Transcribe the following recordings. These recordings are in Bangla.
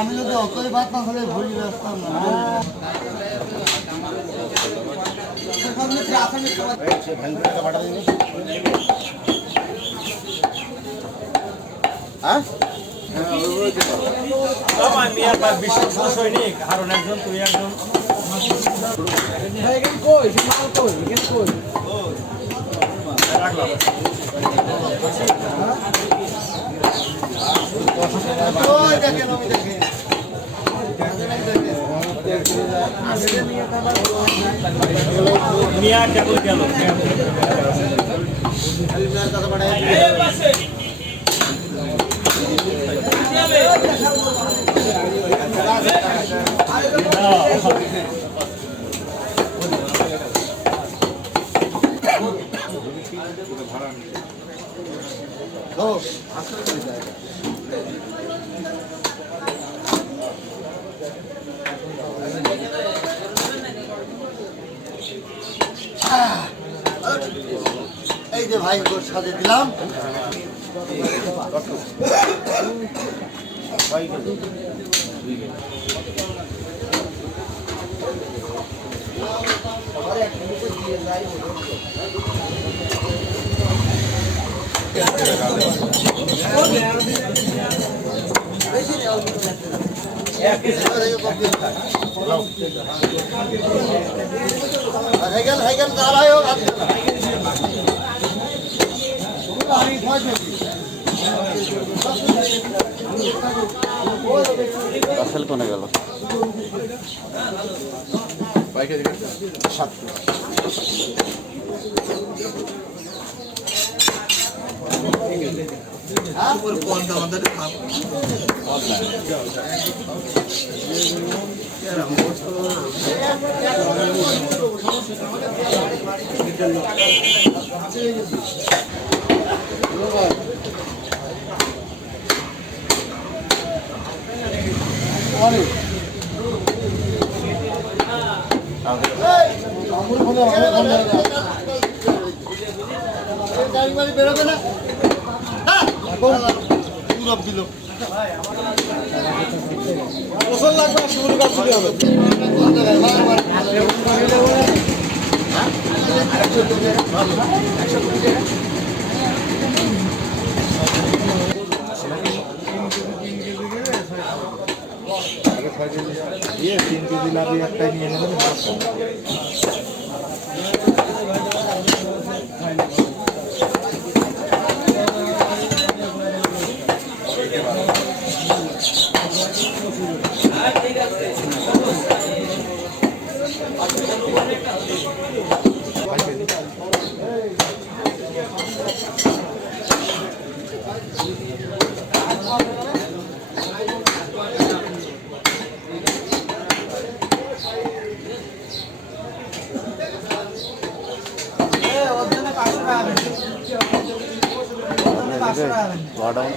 আমি যদি অতই ভাত না হলে ভুল আসতাম না। বিশ্বস্ত সৈনিক হারুন একজন, তুই একজন। মিয়া কেবল গেল এই যে ভাই সাথে দিলাম হাইগেল দাঁড়ায় হোক আসল কোনে গেল বেরোবে না দিল গোসল লাগবে শুরু কাজ শুরু হবে ये 3 केजी लाभी एकटाই নিয়ে নেবেন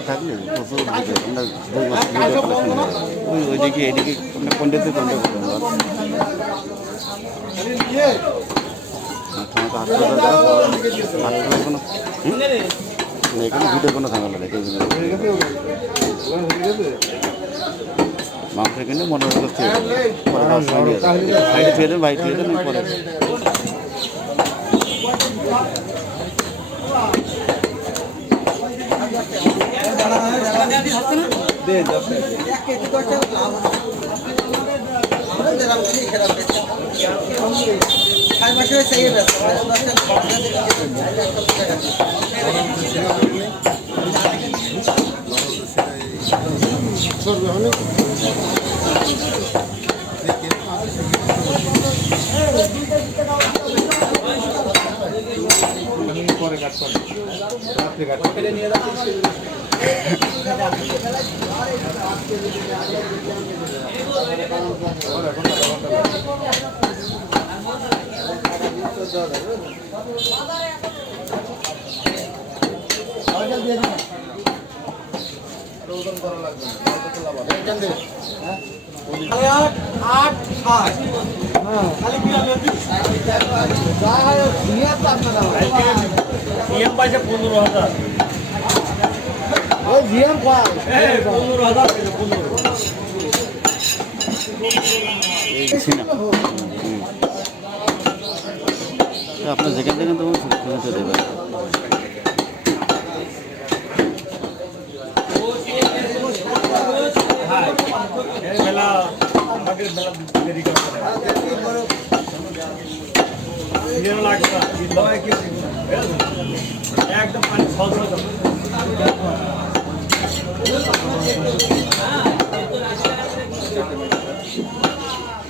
থাকলে প্রচুর ওইদিকে এইদিকে কোনটাতে কোনটা কোনো এখানে ভিডিও কোনো ঝামেলা নেই মাংস কিনে মনে হচ্ছে সাইডে ফেলে বাইক ফেলে পরে পরে কাট করে রাত্রে কাট করে নিয়ে সিএম পাইছে 15,000 ওই জিএম পাল 15,000 15। আপনার যেখান থেকে তো দেবে বেলা আমাকে বেলা দেরি করতে লাগবে একদম পানি ছল ছল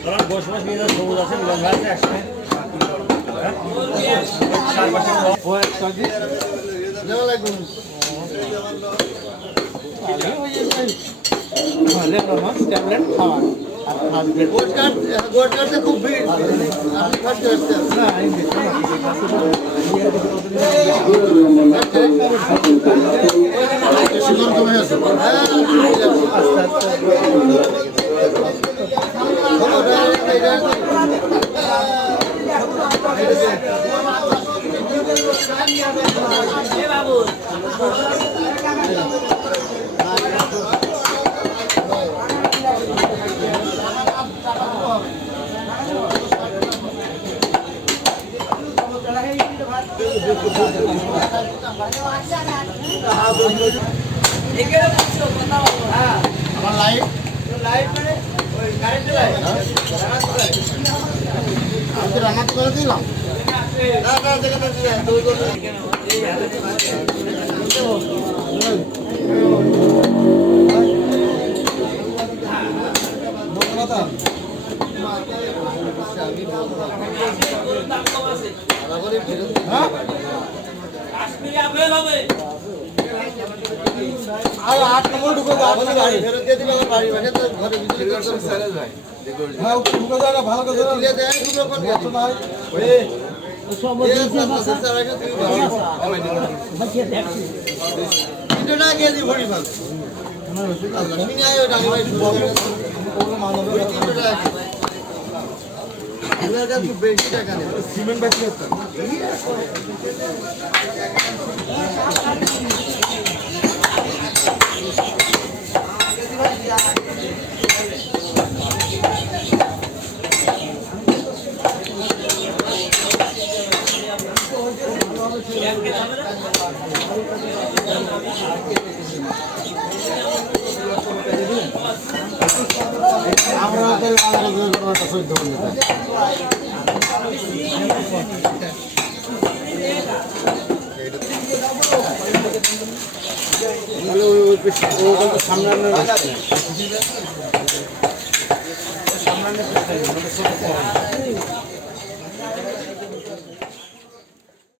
ধরুন গোশ মাছ নিয়ে যাওয়া সবুজ আছে লঙ্কা আছে একসাথে ট্যাবলেট খাওয়া গোট কাটতে খুব ভিড় আপনি কাটতে আসছেন না সুন্দর কমে আছে আমার লাইট মানে ওই কারেন্ট লাইট আমি রান্না করে দিলাম না না দেখে আর 8 নম্বর ঢুকে দাও গাড়ি ফেরত দিয়ে দিলে আমার বাড়ি বাড়ি তো ঘরে ভিতরে করতে সারা যায় হ্যাঁ ঢুকে দাও না ভালো করে দিলে দেয় ঢুকে কোন গেছে ভাই ওই সব দিছে বাসা চালাকে তুই বাকি দেখছি তিনটা কেজি ভরি ভাগ তুমি আয় ডালি ভাই কোন মানব তিনটা আছে এগুলা তো বেশি টাকা নেই সিমেন্ট বাকি আছে আমরা সহ্য করতে সামনে